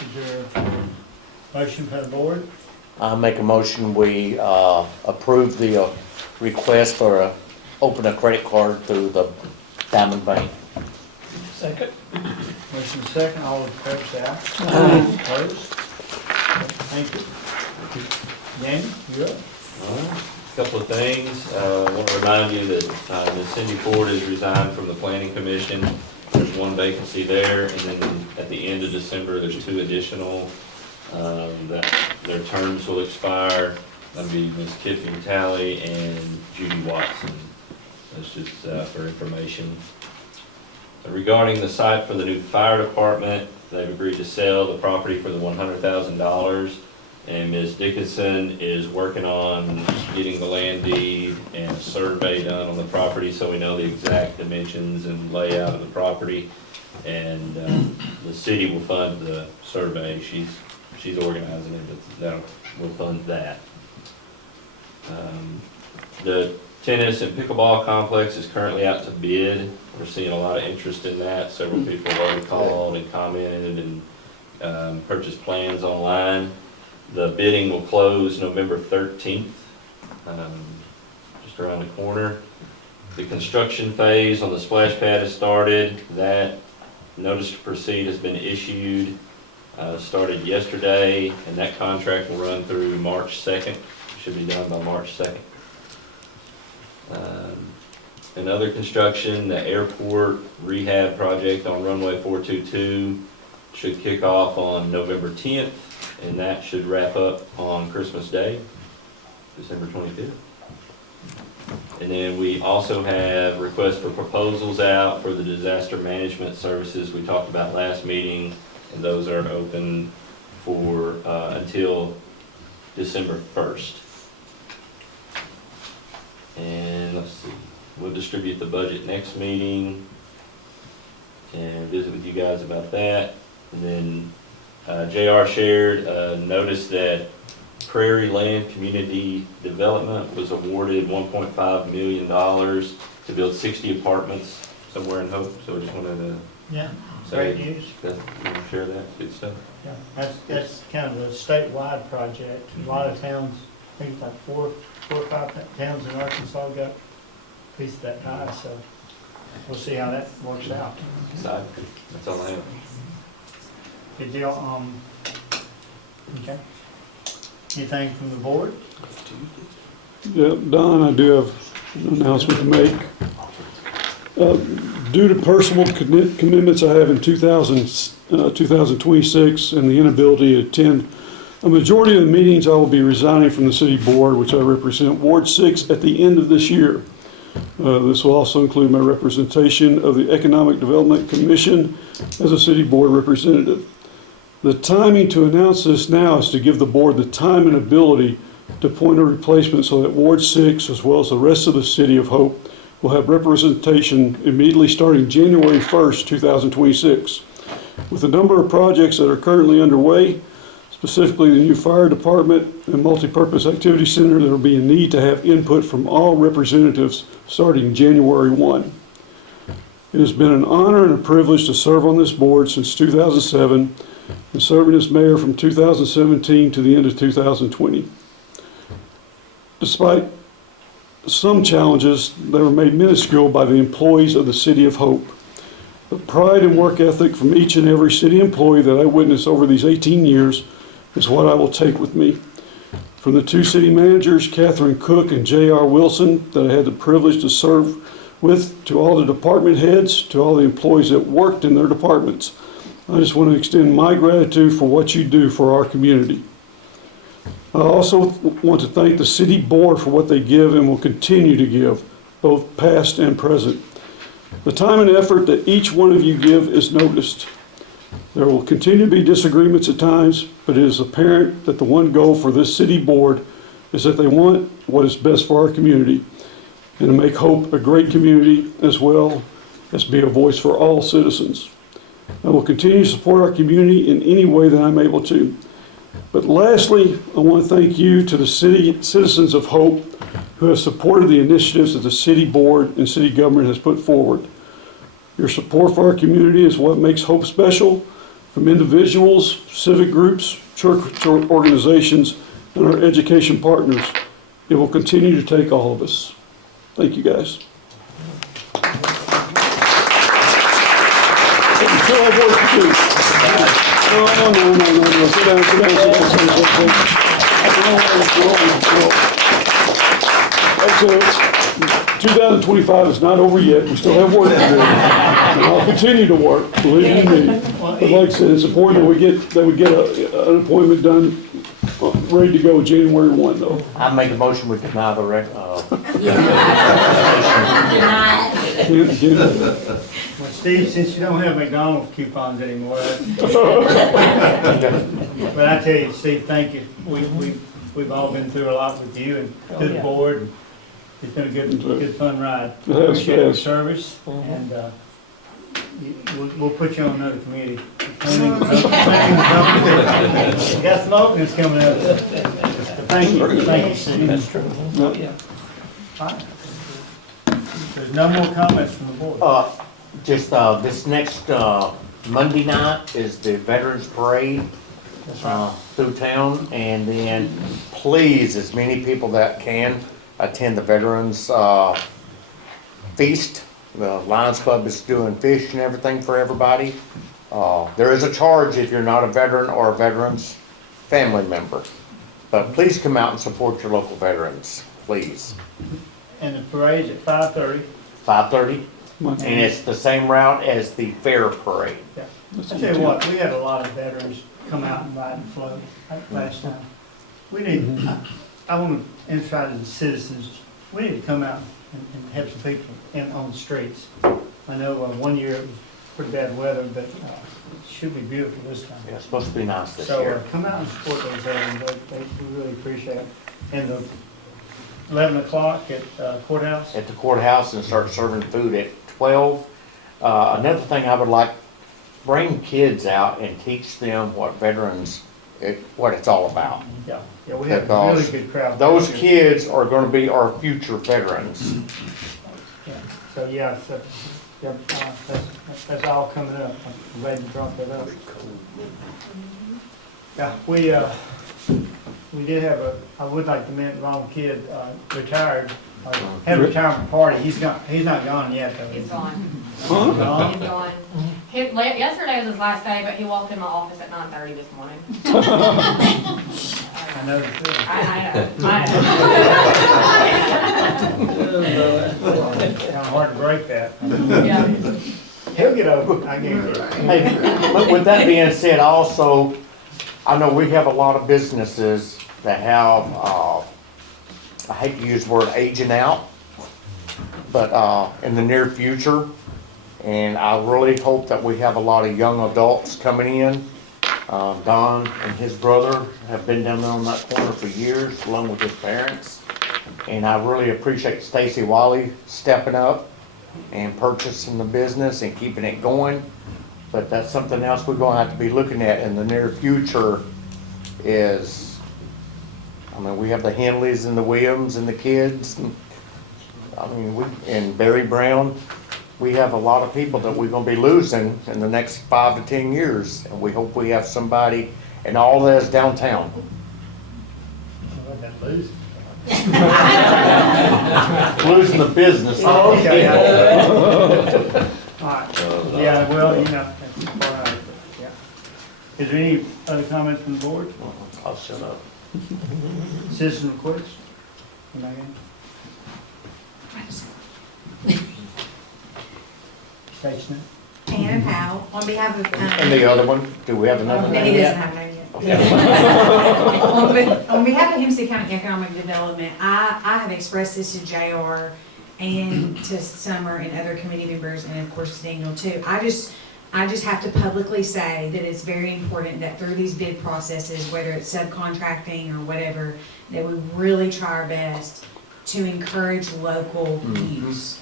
Is there a motion for the board? I make a motion, we approve the request for open a credit card through the Diamond Bank. Second. Motion second, all in favor, say aye. Opposed? Thank you. Danny, you up? All right. Couple of things. I want to remind you that Ms. Cindy Ford has resigned from the Planning Commission. There's one vacancy there, and then at the end of December, there's 2 additional that their terms will expire. That'll be Ms. Tiffany Talley and Judy Watson. That's just for information. Regarding the site for the new fire department, they've agreed to sell the property for the $100,000. And Ms. Dickinson is working on getting the land deed and a survey done on the property so we know the exact dimensions and layout of the property. And the city will fund the survey. She's organizing it, but we'll fund that. The tennis and pickleball complex is currently out to bid. We're seeing a lot of interest in that. Several people have already called and commented and purchased plans online. The bidding will close November 13th, just around the corner. The construction phase on the splash pad has started. That notice to proceed has been issued, started yesterday, and that contract will run through March 2nd. Should be done by March 2nd. Another construction, the airport rehab project on runway 422 should kick off on November 10th. And that should wrap up on Christmas Day, December 25th. And then we also have requests for proposals out for the disaster management services we talked about last meeting, and those are open for until December 1st. And let's see, we'll distribute the budget next meeting and visit with you guys about that. And then JR shared notice that Prairie Land Community Development was awarded $1.5 million to build 60 apartments somewhere in Hope, so I just wanted to Yeah, say, great news. share that, good stuff. Yeah, that's kind of a statewide project. A lot of towns, I think like four or five towns in Arkansas got a piece of that pie, so we'll see how that works out. Excited. That's all I have. Good deal, okay. Anything from the board? Yeah, Don, I do have an announcement to make. Due to personal commitments I have in 2026 and the inability to attend a majority of the meetings, I will be resigning from the city board, which I represent Ward 6 at the end of this year. This will also include my representation of the Economic Development Commission as a city board representative. The timing to announce this now is to give the board the time and ability to appoint a replacement so that Ward 6, as well as the rest of the city of Hope, will have representation immediately starting January 1st, 2026. With the number of projects that are currently underway, specifically the new fire department and multipurpose activity center, there will be a need to have input from all representatives starting January 1. It has been an honor and a privilege to serve on this board since 2007 and serving as mayor from 2017 to the end of 2020. Despite some challenges that were made minuscule by the employees of the City of Hope, the pride and work ethic from each and every city employee that I witnessed over these 18 years is what I will take with me. From the two city managers, Catherine Cook and J.R. Wilson, that I had the privilege to serve with, to all the department heads, to all the employees that worked in their departments, I just want to extend my gratitude for what you do for our community. I also want to thank the city board for what they give and will continue to give, both past and present. The time and effort that each one of you give is noticed. There will continue to be disagreements at times, but it is apparent that the one goal for this city board is that they want what is best for our community and to make Hope a great community as well as be a voice for all citizens. I will continue to support our community in any way that I'm able to. But lastly, I want to thank you to the citizens of Hope who have supported the initiatives that the city board and city government has put forward. Your support for our community is what makes Hope special, from individuals, civic groups, church organizations, and our education partners. It will continue to take all of us. Thank you, guys. Still have work to do. No. Sit down. 2025 is not over yet. We still have work to do. And I'll continue to work, believe you me. But like I said, it's important that we get an appointment done, ready to go January 1, though. I make a motion we deny the Well, Steve, since you don't have McDonald's coupons anymore, but I tell you, Steve, thank you. We've all been through a lot with you and through the board. It's been a good fun ride. Appreciate your service, and we'll put you on another committee. You got some openings coming up. Thank you, Steve. That's true. Yeah. There's no more comments from the board. Just this next Monday night is the Veterans Parade through town, and then please, as many people that can, attend the Veterans Feast. The Lions Club is doing fish and everything for everybody. There is a charge if you're not a veteran or a veteran's family member, but please come out and support your local veterans, please. And the parade's at 5:30. 5:30, and it's the same route as the fair parade. Yeah. I tell you what, we had a lot of veterans come out and ride and float last time. We need, I want to emphasize to the citizens, we need to come out and have some people on the streets. I know one year it was pretty bad weather, but it should be beautiful this time. Yeah, it's supposed to be nice this So year. come out and support those veterans, we really appreciate it. And the 11 o'clock at courthouse? At the courthouse, and start serving food at 12. Another thing I would like, bring kids out and teach them what veterans, what it's all about. Yeah, we have a really good crowd. Those kids are going to be our future veterans. Yeah. So Yep, that's all coming up. I'm glad you brought that up. Yeah, we did have I would like to mention Ron Kidd, retired, had a retirement party. He's not gone yet though. He's gone. Gone? He's gone. Yesterday was his last day, but he walked in my office at 9:30 this morning. I know the feeling. Kind of hard to break that. Yeah. He'll get over it, I guarantee. Hey, but with that being said, also, I know we have a lot of businesses that have, I hate to use the word aging out, but, in the near future, and I really hope that we have a lot of young adults coming in. Don and his brother have been down there on that corner for years, along with his parents. And I really appreciate Stacy Wiley stepping up and purchasing the business and keeping it going. But that's something else we're gonna have to be looking at in the near future is, I mean, we have the Henleys and the Williams and the kids. And, I mean, and Barry Brown. We have a lot of people that we're gonna be losing in the next 5 to 10 years, and we hope we have somebody, and all that is downtown. Losing the business. Oh, okay. All right, yeah, well, you know, that's all right, yeah. Is there any other comments from the board? I'll shut up. Citizen requests? Station. Anna Powell, on behalf of. And the other one, do we have another? No, he doesn't have none yet. On behalf of Hempstead County Economic Development, I have expressed this to JR and to Summer and other committee members, and of course to Daniel too. I just have to publicly say that it's very important that through these bid processes, whether it's subcontracting or whatever, that we really try our best to encourage local use.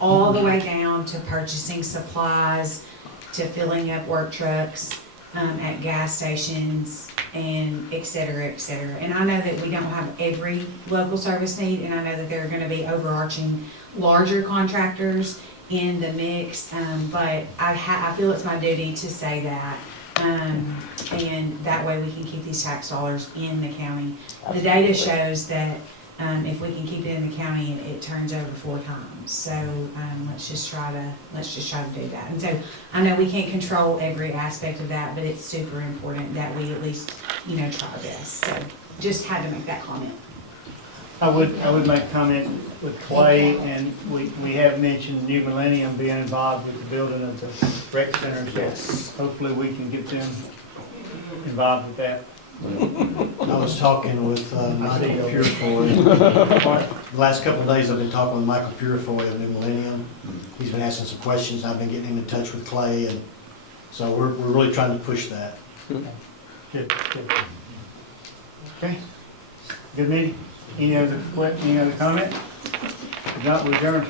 All the way down to purchasing supplies, to filling up work trucks at gas stations, and et cetera, et cetera. And I know that we don't have every local service need, and I know that there are gonna be overarching larger contractors in the mix, but I feel it's my duty to say that. And that way we can keep these tax dollars in the county. The data shows that if we can keep it in the county, it turns over 4 times. So let's just try to do that. And so I know we can't control every aspect of that, but it's super important that we at least, try our best. So just had to make that comment. I would make a comment with Clay, and we have mentioned New Millennium being involved with the building of the rec centers. Yes. Hopefully we can get them involved with that. I was talking with Michael Purefoy. The last couple of days I've been talking with Michael Purefoy of New Millennium. He's been asking some questions. I've been getting him in touch with Clay, and so we're really trying to push that. Good. Okay. Good meeting. Any other comment? If not, we adjourn.